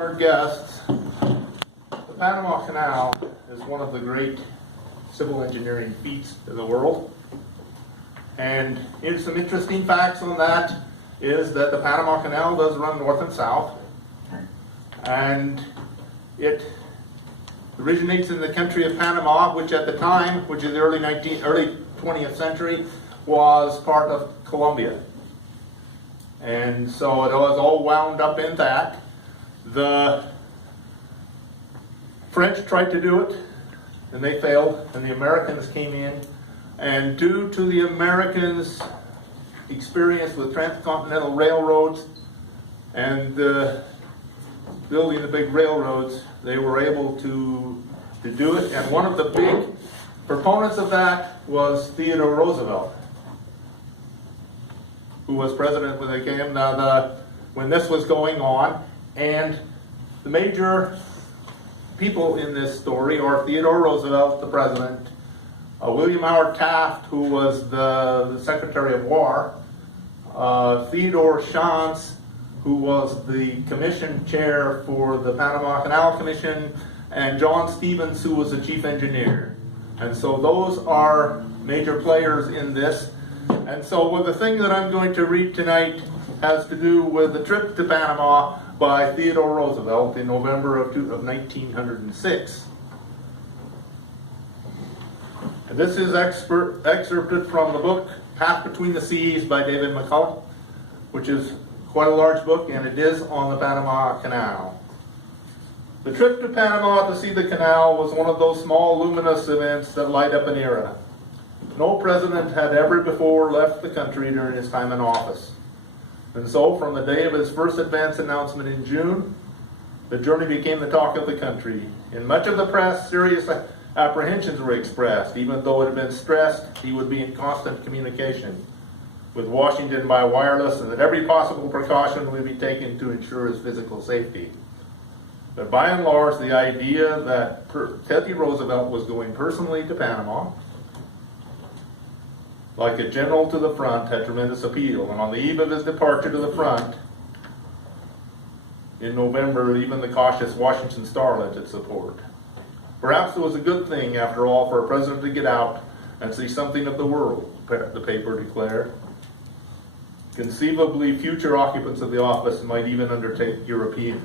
honored guests, the Panama Canal is one of the great civil engineering feats in the world. And some interesting facts on that is that the Panama Canal does run north and south. And it originates in the country of Panama, which at the time, which is the early 20th century, was part of Colombia. And so it was all wound up in that. The French tried to do it, and they failed, and the Americans came in. And due to the Americans' experience with transcontinental railroads and building the big railroads, they were able to do it. And one of the big proponents of that was Theodore Roosevelt, who was president when they came, when this was going on. And the major people in this story are Theodore Roosevelt, the president, William Howard Taft, who was the Secretary of War, Theodore Shantz, who was the commission chair for the Panama Canal Commission, and John Stevens, who was the chief engineer. And so those are major players in this. And so the thing that I'm going to read tonight has to do with the trip to Panama by Theodore Roosevelt in November of 1906. And this is excerpted from the book Path Between the Seas by David McCullough, which is quite a large book, and it is on the Panama Canal. The trip to Panama to see the canal was one of those small luminous events that light up an era. No president had ever before left the country during his time in office. And so, from the day of his first advance announcement in June, the journey became the talk of the country. In much of the press, serious apprehensions were expressed, even though it had been stressed he would be in constant communication with Washington by wireless, and that every possible precaution would be taken to ensure his physical safety. But by and large, the idea that Teddy Roosevelt was going personally to Panama, like a general to the front, had tremendous appeal. And on the eve of his departure to the front, in November, even the cautious Washington Star lent its support. Perhaps it was a good thing, after all, for a president to get out and see something of the world, the paper declared. Conceivably, future occupants of the office might even undertake European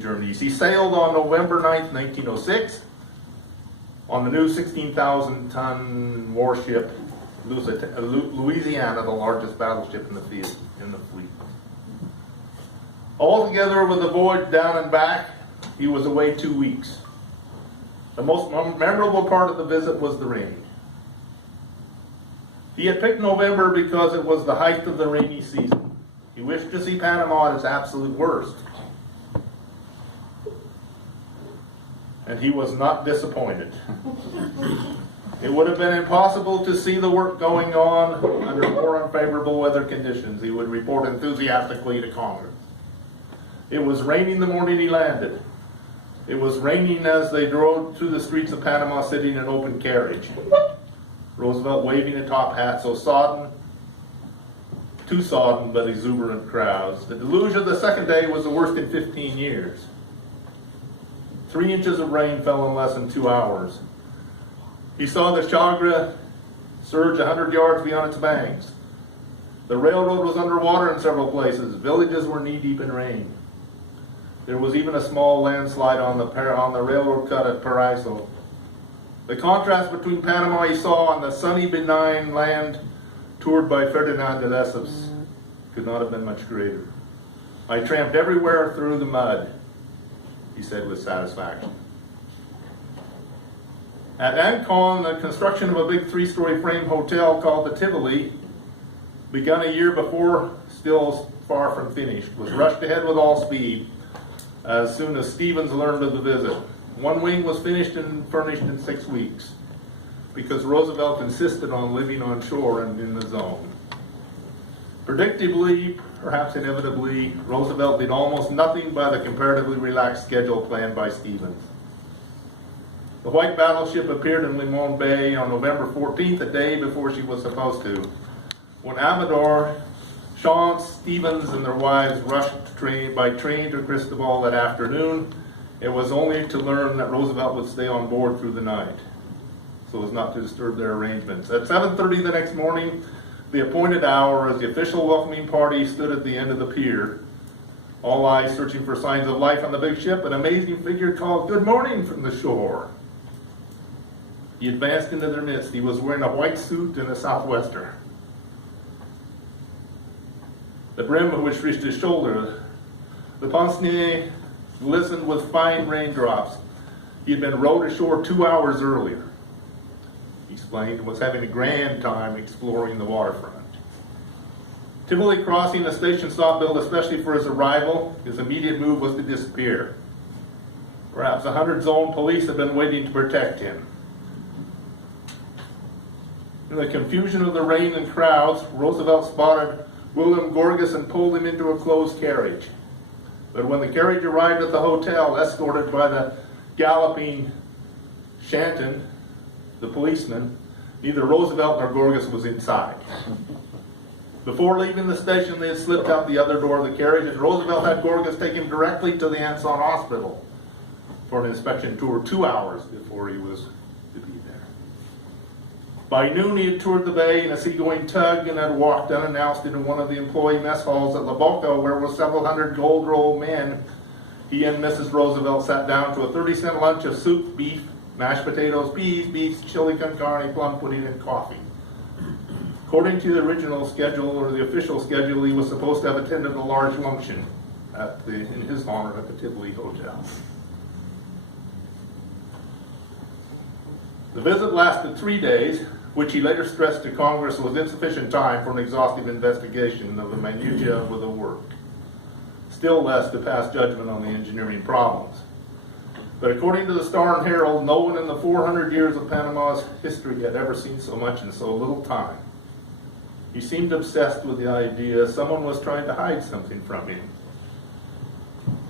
journeys. He sailed on November 9th, 1906, on the new 16,000-ton warship Louisiana, the largest battleship in the fleet. Altogether, with the voyage down and back, he was away 2 weeks. The most memorable part of the visit was the rain. He had picked November because it was the height of the rainy season. He wished to see Panama at its absolute worst. And he was not disappointed. It would have been impossible to see the work going on under more unfavorable weather conditions, he would report enthusiastically to Congress. It was raining the morning he landed. It was raining as they drove through the streets of Panama City in an open carriage. Roosevelt waving a top hat, so sodden, too sodden, but exuberant crowds. The deluge of the second day was the worst in 15 years. 3 inches of rain fell in less than 2 hours. He saw the Chagres surge 100 yards beyond its banks. The railroad was underwater in several places. Villages were knee-deep in rain. There was even a small landslide on the railroad cut at Paraiso. The contrast between Panama he saw on the sunny, benign land toured by Ferdinand de Lesseps could not have been much greater. I tramped everywhere through the mud, he said with satisfaction. At Ancon, the construction of a big 3-story frame hotel called the Tivoli, begun a year before, still far from finished, was rushed ahead with all speed as soon as Stevens learned of the visit. One wing was finished and furnished in 6 weeks because Roosevelt insisted on living on shore and in the zone. Predictably, perhaps inevitably, Roosevelt did almost nothing by the comparatively relaxed schedule planned by Stevens. The white battleship appeared in Limon Bay on November 14th, a day before she was supposed to, when Amador Sean, Stevens, and their wives rushed by train to Cristobal that afternoon. It was only to learn that Roosevelt would stay on board through the night, so as not to disturb their arrangements. At 7:30 the next morning, the appointed hour, as the official welcoming party stood at the end of the pier, all eyes searching for signs of life on the big ship, an amazing figure called "Good morning" from the shore. He advanced into their midst. He was wearing a white suit and a southwester, the brim of which reached his shoulder. The pince-nez glistened with fine raindrops. He had been rowed ashore 2 hours earlier. He explained, and was having a grand time exploring the waterfront. Tivoli crossing the station stop built especially for his arrival, his immediate move was to disappear. Perhaps 100 zone police had been waiting to protect him. In the confusion of the rain and crowds, Roosevelt spotted William Gorgas and pulled him into a closed carriage. But when the carriage arrived at the hotel, escorted by the galloping Shanton, the policeman, neither Roosevelt nor Gorgas was inside. Before leaving the station, they had slipped out the other door of the carriage, and Roosevelt had Gorgas take him directly to the Anson Hospital for an inspection tour 2 hours before he was to be there. By noon, he had toured the bay in a seagoing tug and had walked unannounced into one of the employee mess halls at La Boca, where were several hundred gold roll men. He and Mrs. Roosevelt sat down to a 30-cent lunch of soup, beef, mashed potatoes, peas, beets, chili con carne, plum pudding, and coffee. According to the original schedule, or the official schedule, he was supposed to have attended a large luncheon in his honor at the Tivoli Hotel. The visit lasted 3 days, which he later stressed to Congress was insufficient time for an exhaustive investigation of the minutiae of the work, still less to pass judgment on the engineering problems. But according to the Star and Herald, no one in the 400 years of Panama's history had ever seen so much in so little time. He seemed obsessed with the idea someone was trying to hide something from him.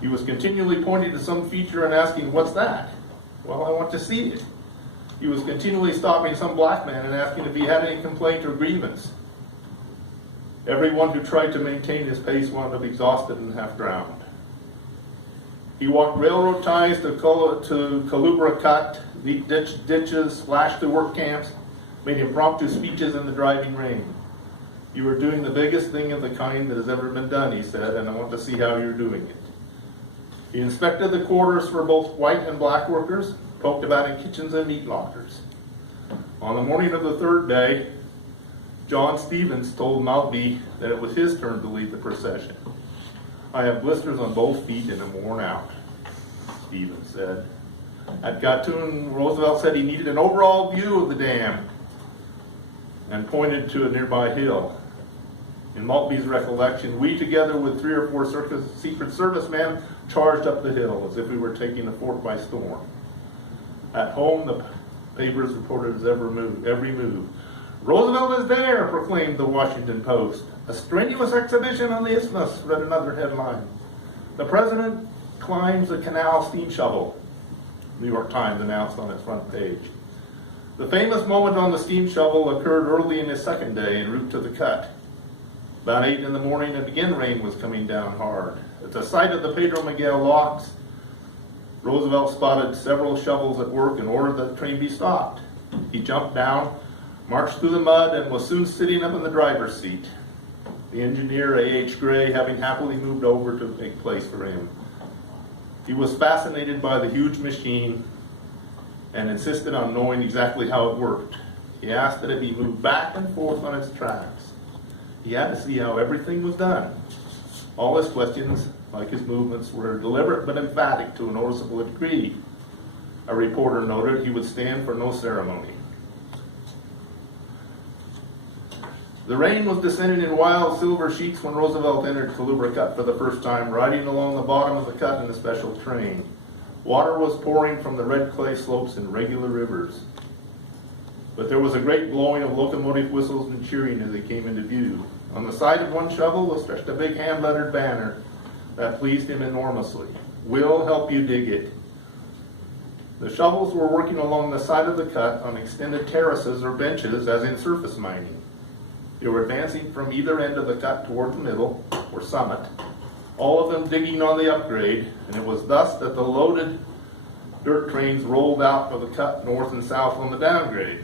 He was continually pointing to some feature and asking, "What's that?" "Well, I want to see it." He was continually stopping some black man and asking if he had any complaint or grievance. Everyone who tried to maintain his pace wound up exhausted and half drowned. He walked railroad ties to Culebra Cut, deep ditches, splashed to work camps, made impromptu speeches in the driving rain. "You are doing the biggest thing of the kind that has ever been done," he said, "and I want to see how you're doing it." He inspected the quarters for both white and black workers, poked about in kitchens and meat lockers. On the morning of the third day, John Stevens told Maltby that it was his turn to lead the procession. "I have blisters on both feet and am worn out," Stevens said. At Gatun, Roosevelt said he needed an overall view of the dam and pointed to a nearby hill. In Maltby's recollection, we, together with 3 or 4 Secret Service men, charged up the hill as if we were taking the fort by storm. At home, the papers reported his every move. "Roosevelt is there," proclaimed the Washington Post. "A strenuous exhibition on the isthmus," read another headline. "The president climbs the Canal steam shovel," New York Times announced on its front page. The famous moment on the steam shovel occurred early in his second day en route to the cut. About 8 in the morning, and again rain was coming down hard. At the sight of the Pedro Miguel locks, Roosevelt spotted several shovels at work and ordered that the train be stopped. He jumped down, marched through the mud, and was soon sitting up in the driver's seat, the engineer, A.H. Gray, having happily moved over to make place for him. He was fascinated by the huge machine and insisted on knowing exactly how it worked. He asked that it be moved back and forth on its tracks. He had to see how everything was done. All his questions, like his movements, were deliberate but emphatic to a noticeable degree. A reporter noted he would stand for no ceremony. The rain was descending in wild silver sheets when Roosevelt entered Culebra Cut for the first time, riding along the bottom of the cut in a special train. Water was pouring from the red clay slopes in regular rivers. But there was a great blowing of locomotive whistles and cheering as they came into view. On the side of one shovel was stretched a big hand-lettered banner that pleased him enormously. "We'll help you dig it." The shovels were working along the side of the cut on extended terraces or benches, as in surface mining. They were advancing from either end of the cut toward the middle, or summit, all of them digging on the upgrade, and it was thus that the loaded dirt trains rolled out of the cut north and south on the downgrade.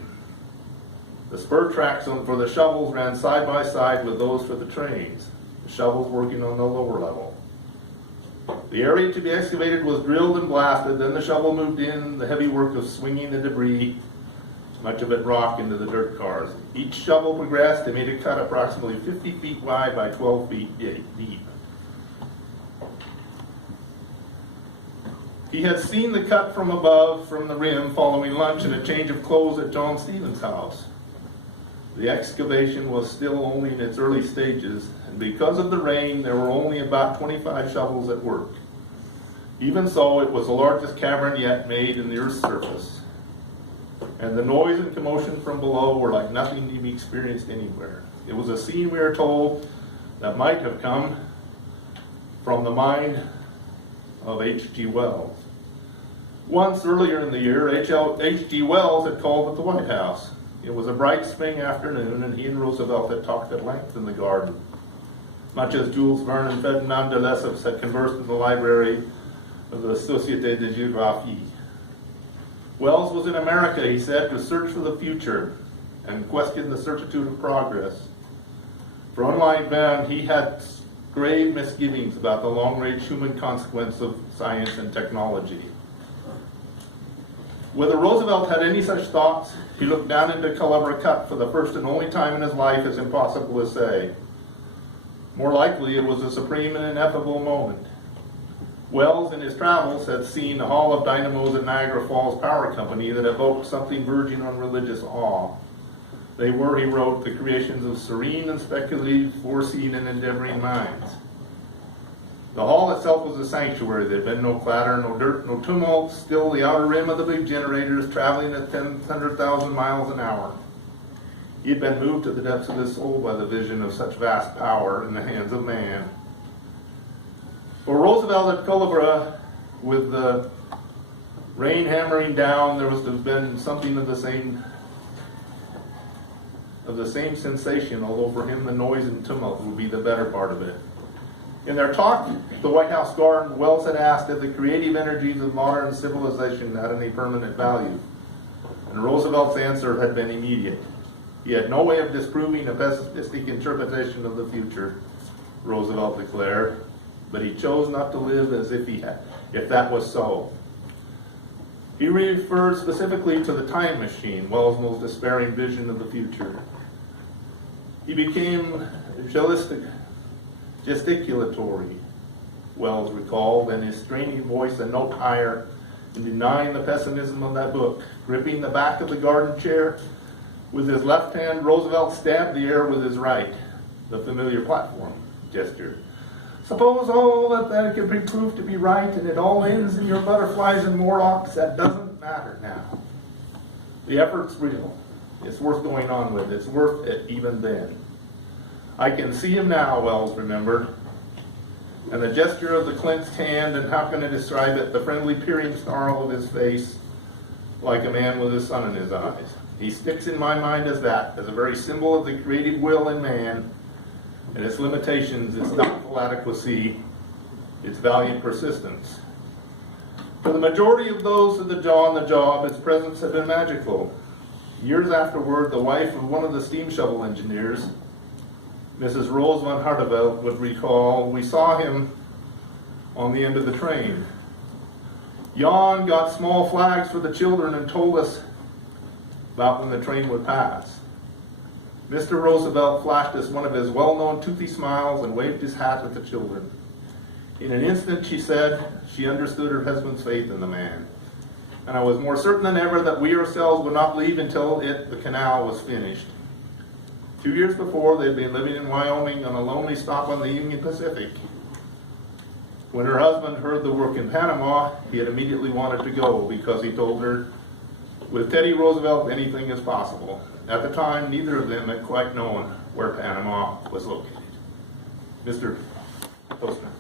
The spur tracks for the shovels ran side by side with those for the trains, the shovels working on the lower level. The area to be excavated was drilled and blasted, then the shovel moved in the heavy work of swinging the debris, much of it rock, into the dirt cars. Each shovel progressed and made a cut approximately 50 feet wide by 12 feet deep. He had seen the cut from above, from the rim, following lunch and a change of clothes at John Stevens' house. The excavation was still only in its early stages, and because of the rain, there were only about 25 shovels at work. Even so, it was the largest cavern yet made in the Earth's surface, and the noise and commotion from below were like nothing to be experienced anywhere. It was a scene, we are told, that might have come from the mind of H.G. Wells. Once earlier in the year, H.G. Wells had called at the White House. It was a bright spring afternoon, and he and Roosevelt had talked at length in the garden, much as Jules Verne and Ferdinand de Lesseps had conversed in the library of the Société de Géographie. Wells was in America, he said, to search for the future and question the certitude of progress. For unlike Verne, he had grave misgivings about the long-range human consequence of science and technology. Whether Roosevelt had any such thoughts, he looked down into Culebra Cut for the first and only time in his life, is impossible to say. More likely, it was a supreme and ineffable moment. Wells, in his travels, had seen the Hall of Dynamos at Niagara Falls Power Company that evoked something verging on religious awe. They were, he wrote, the creations of serene and speculative, foreseeing and endeavoring minds. The hall itself was a sanctuary. There had been no clatter, no dirt, no tumult. Still, the outer rim of the big generators traveling at 100,000 miles an hour. He had been moved to the depths of his soul by the vision of such vast power in the hands of man. For Roosevelt at Culebra, with the rain hammering down, there was to have been something of the same sensation, although for him the noise and tumult would be the better part of it. In their talk at the White House garden, Wells had asked if the creative energies of modern civilization had any permanent value, and Roosevelt's answer had been immediate. He had no way of disproving a pessimistic interpretation of the future, Roosevelt declared, but he chose not to live as if that was so. He referred specifically to the time machine, Wells' most despairing vision of the future. He became gesticulatory, Wells recalled, and his straining voice a note higher in denying the pessimism of that book. Gripping the back of the garden chair with his left hand, Roosevelt stabbed the air with his right, the familiar platform gesture. Suppose all that could be proved to be right, and it all ends in your butterflies and Morlocks, that doesn't matter now. The effort's real. It's worth going on with. It's worth it even then. I can see him now, Wells remembered, and the gesture of the clenched hand, and how can I describe it, the friendly peering snarl of his face, like a man with the sun in his eyes. He sticks in my mind as that, as a very symbol of the creative will in man, and its limitations, its doubtful adequacy, its valued persistence. For the majority of those on the job, its presence had been magical. Years afterward, the wife of one of the steam shovel engineers, Mrs. Rose von Hartevelt, would recall, we saw him on the end of the train. Jan got small flags for the children and told us about when the train would pass. Mr. Roosevelt flashed us one of his well-known toothy smiles and waved his hat at the children. In an instant, she said, she understood her husband's faith in the man. And I was more certain than ever that we ourselves would not leave until the canal was finished. 2 years before, they'd been living in Wyoming on a lonely stop on the Union Pacific. When her husband heard the work in Panama, he had immediately wanted to go because he told her, with Teddy Roosevelt, anything is possible. At the time, neither of them had quite known where Panama was located. Mr. Postman.